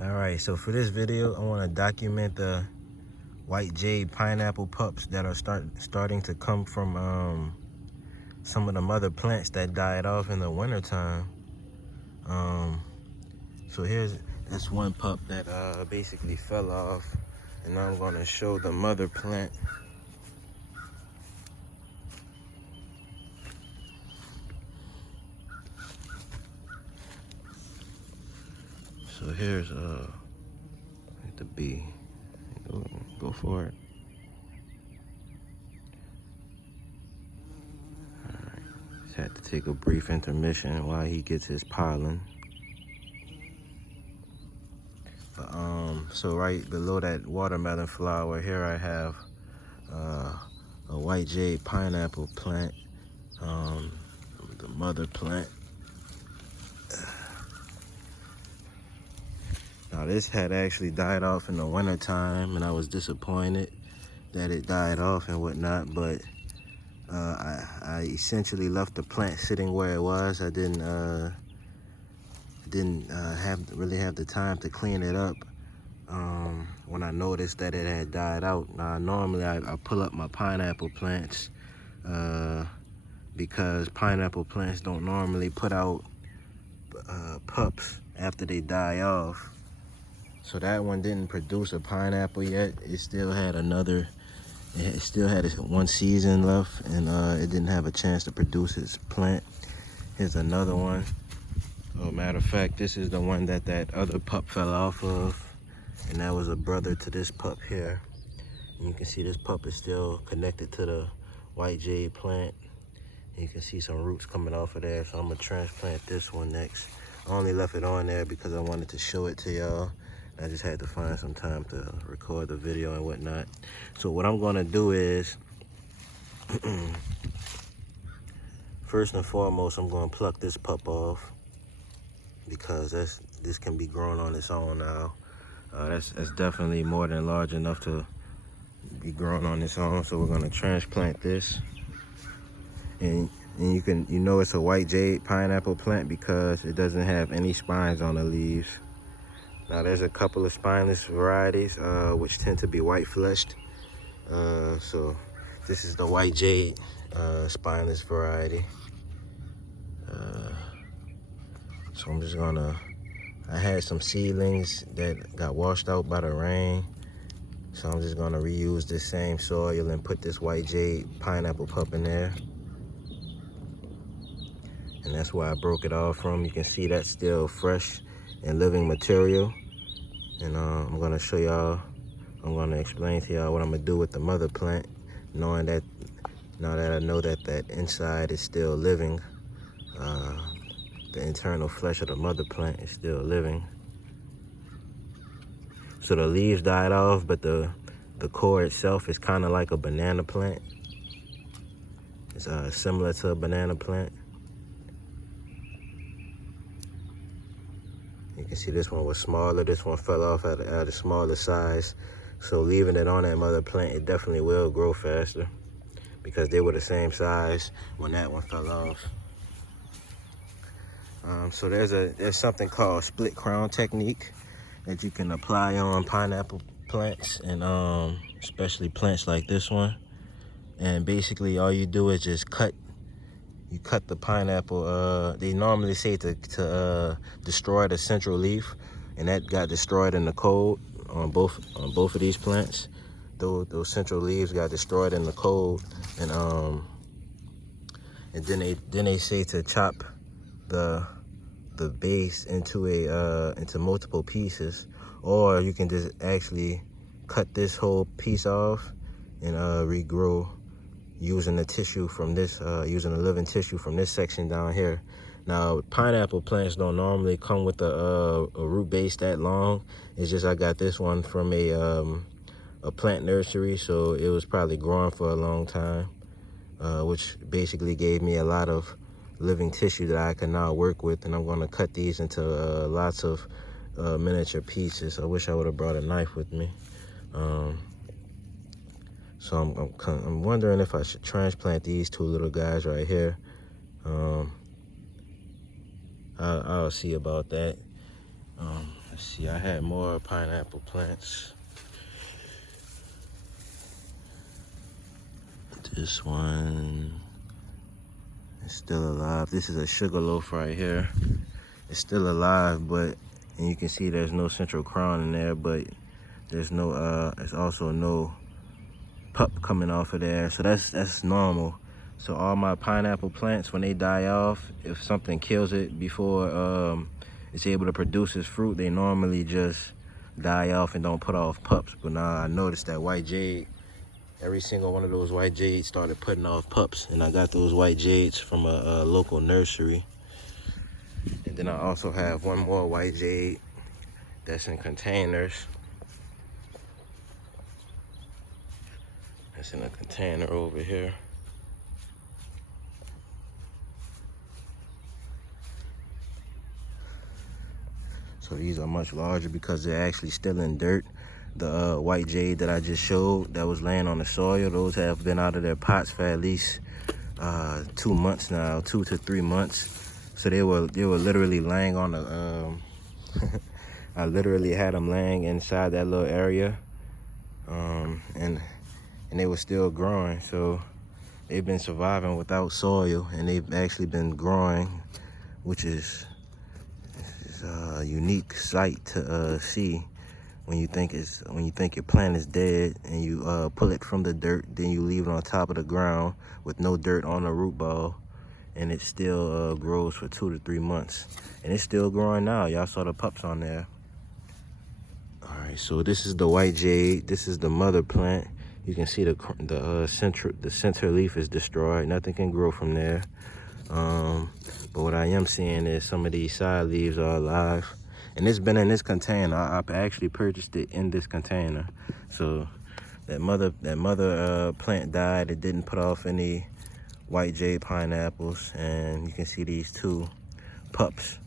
Alright, so for this video, I want to document the white jade pineapple pups that are starting to come from some of the mother plants that died off in the wintertime. So that's one pup that basically fell off, and now I'm going to show the mother plant. So here's the bee. Go for it. Alright, just had to take a brief intermission while he gets his pollen. But, so right below that watermelon flower here, I have a white jade pineapple plant, the mother plant. Now this had actually died off in the winter time, and I was disappointed that it died off and whatnot, but I essentially left the plant sitting where it was. I didn't really have the time to clean it up when I noticed that it had died out. Now normally I pull up my pineapple plants because pineapple plants don't normally put out pups after they die off. So that one didn't produce a pineapple yet. It still had one season left, and it didn't have a chance to produce its plant. Here's another one. Oh, matter of fact, this is the one that other pup fell off of, and that was a brother to this pup here. And you can see this pup is still connected to the white jade plant. And you can see some roots coming off of there, so I'm gonna transplant this one next. I only left it on there because I wanted to show it to y'all. I just had to find some time to record the video and whatnot. So what I'm gonna do is, first and foremost, I'm gonna pluck this pup off because this can be grown on its own now. That's definitely more than large enough to be grown on its own. So we're gonna transplant this, and you know it's a white jade pineapple plant because it doesn't have any spines on the leaves. Now there's a couple of spineless varieties which tend to be white fleshed. So this is the white jade spineless variety. So I'm just gonna, I had some seedlings that got washed out by the rain. So I'm just gonna reuse this same soil and put this white jade pineapple pup in there. And that's where I broke it off from. You can see that's still fresh and living material. And I'm gonna show y'all, I'm gonna explain to y'all what I'm gonna do with the mother plant, knowing that, now that I know that inside is still living, the internal flesh of the mother plant is still living. So the leaves died off, but the core itself is kind of like a banana plant. It's similar to a banana plant. You can see this one was smaller. This one fell off at a smaller size. So leaving it on that mother plant, it definitely will grow faster because they were the same size when that one fell off. So there's something called split crown technique that you can apply on pineapple plants, and especially plants like this one. And basically all you do is just cut the pineapple. They normally say to destroy the central leaf, and that got destroyed in the cold on both of these plants. Those central leaves got destroyed in the cold, and then they say to chop the base into multiple pieces, or you can just actually cut this whole piece off and regrow using the tissue from this, using the living tissue from this section down here. Now, pineapple plants don't normally come with a root base that long. It's just I got this one from a plant nursery, so it was probably growing for a long time, which basically gave me a lot of living tissue that I can now work with. And I'm going to cut these into lots of miniature pieces. I wish I would have brought a knife with me. So I'm wondering if I should transplant these two little guys right here. I'll see about that. Let's see, I had more pineapple plants. This one is still alive. This is a sugar loaf right here. It's still alive, and you can see there's no central crown in there, but there's also no pup coming off of there, so that's normal. So all my pineapple plants, when they die off, if something kills it before it's able to produce its fruit, they normally just die off and don't put off pups. But now I noticed that white jade, every single one of those white jades started putting off pups, and I got those white jades from a local nursery. And then I also have one more white jade that's in containers. It's in a container over here. So these are much larger because they're actually still in dirt. The white jade that I just showed that was laying on the soil, those have been out of their pots for at least 2 months now, 2 to 3 months. So they were literally laying on the I literally had them laying inside that little area, and they were still growing. So they've been surviving without soil, and they've actually been growing, which is a unique sight to see when you think your plant is dead and you pull it from the dirt, then you leave it on top of the ground with no dirt on the root ball, and it still grows for 2 to 3 months, and it's still growing now. Y'all saw the pups on there. All right, so this is the white jade. This is the mother plant. You can see the center leaf is destroyed. Nothing can grow from there. But what I am seeing is some of these side leaves are alive, and it's been in this container. I actually purchased it in this container. So that mother plant died. It didn't put off any white jade pineapples, and you can see these 2 pups.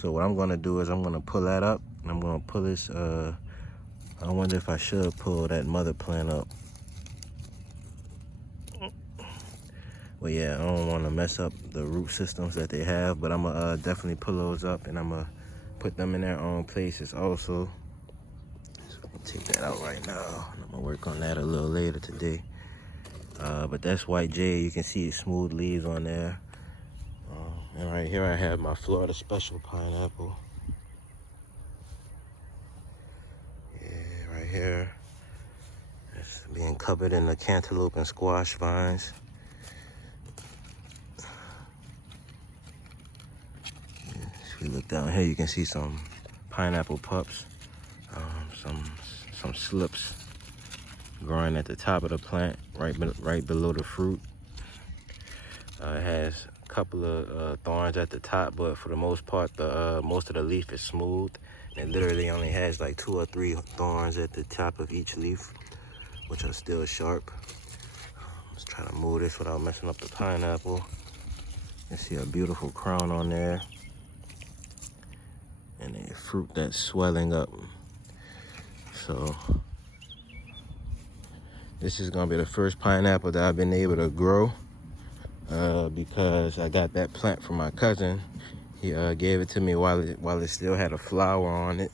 So what I'm gonna do is I'm gonna pull that up, and I'm gonna pull this. I wonder if I should pull that mother plant up. Well, yeah, I don't want to mess up the root systems that they have, but I'm going to definitely pull those up, and I'm going to put them in their own places also. So I'm going to take that out right now, and I'm going to work on that a little later today. But that's white jade. You can see smooth leaves on there. And right here I have my Florida Special pineapple. Yeah, right here. It's being covered in the cantaloupe and squash vines. If you look down here, you can see some pineapple pups, some slips growing at the top of the plant, right below the fruit. It has a couple of thorns at the top, but for the most part, most of the leaf is smooth. And it literally only has like 2 or 3 thorns at the top of each leaf, which are still sharp. Let's try to move this without messing up the pineapple. You see a beautiful crown on there, and a fruit that's swelling up. So this is gonna be the first pineapple that I've been able to grow, because I got that plant from my cousin. He gave it to me while it still had a flower on it.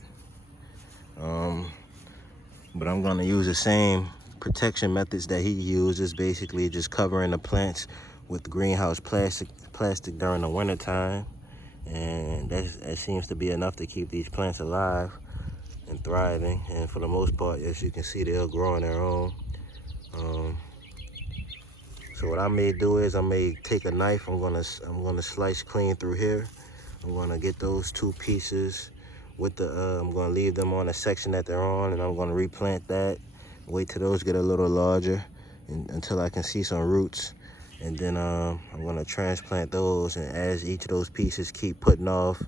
But I'm gonna use the same protection methods that he uses, basically just covering the plants with greenhouse plastic during the winter time. And that seems to be enough to keep these plants alive and thriving. And for the most part, as you can see, they'll grow on their own. So what I may do is I may take a knife. I'm gonna slice clean through here. I'm gonna get those 2 pieces with the. I'm gonna leave them on the section that they're on, and I'm gonna replant that. Wait till those get a little larger, until I can see some roots. And then I'm gonna transplant those, and as each of those pieces keep putting off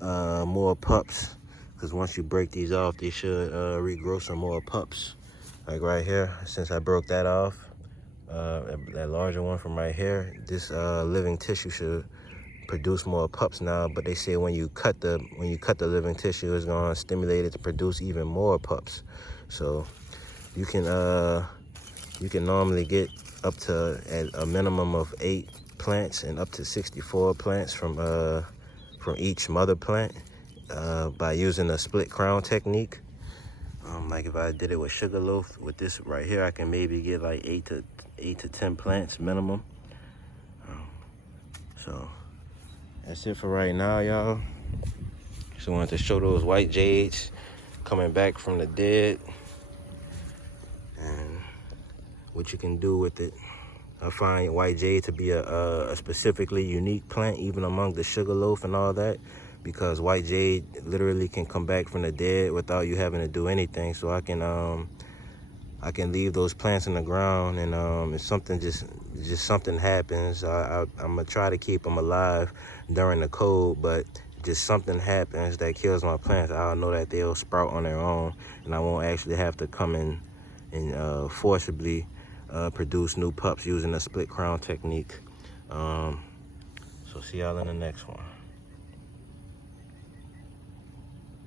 more pups, because once you break these off, they should regrow some more pups. Like right here, since I broke that off, that larger one from right here, this living tissue should produce more pups now. But they say when you cut the living tissue, it's gonna stimulate it to produce even more pups. So you can normally get up to a minimum of 8 plants and up to 64 plants from each mother plant. by using a split crown technique. Like if I did it with sugarloaf, with this right here, I can maybe get like 8 to 10 plants minimum. So that's it for right now, y'all. Just wanted to show those white jades coming back from the dead and what you can do with it. I find white jade to be a specifically unique plant, even among the sugarloaf and all that, because white jade literally can come back from the dead without you having to do anything. So I can leave those plants in the ground, and if something just something happens, I'm gonna try to keep them alive during the cold, but just something happens that kills my plants, I'll know that they'll sprout on their own, and I won't actually have to come in and forcibly produce new pups using a split crown technique. So see y'all in the next one.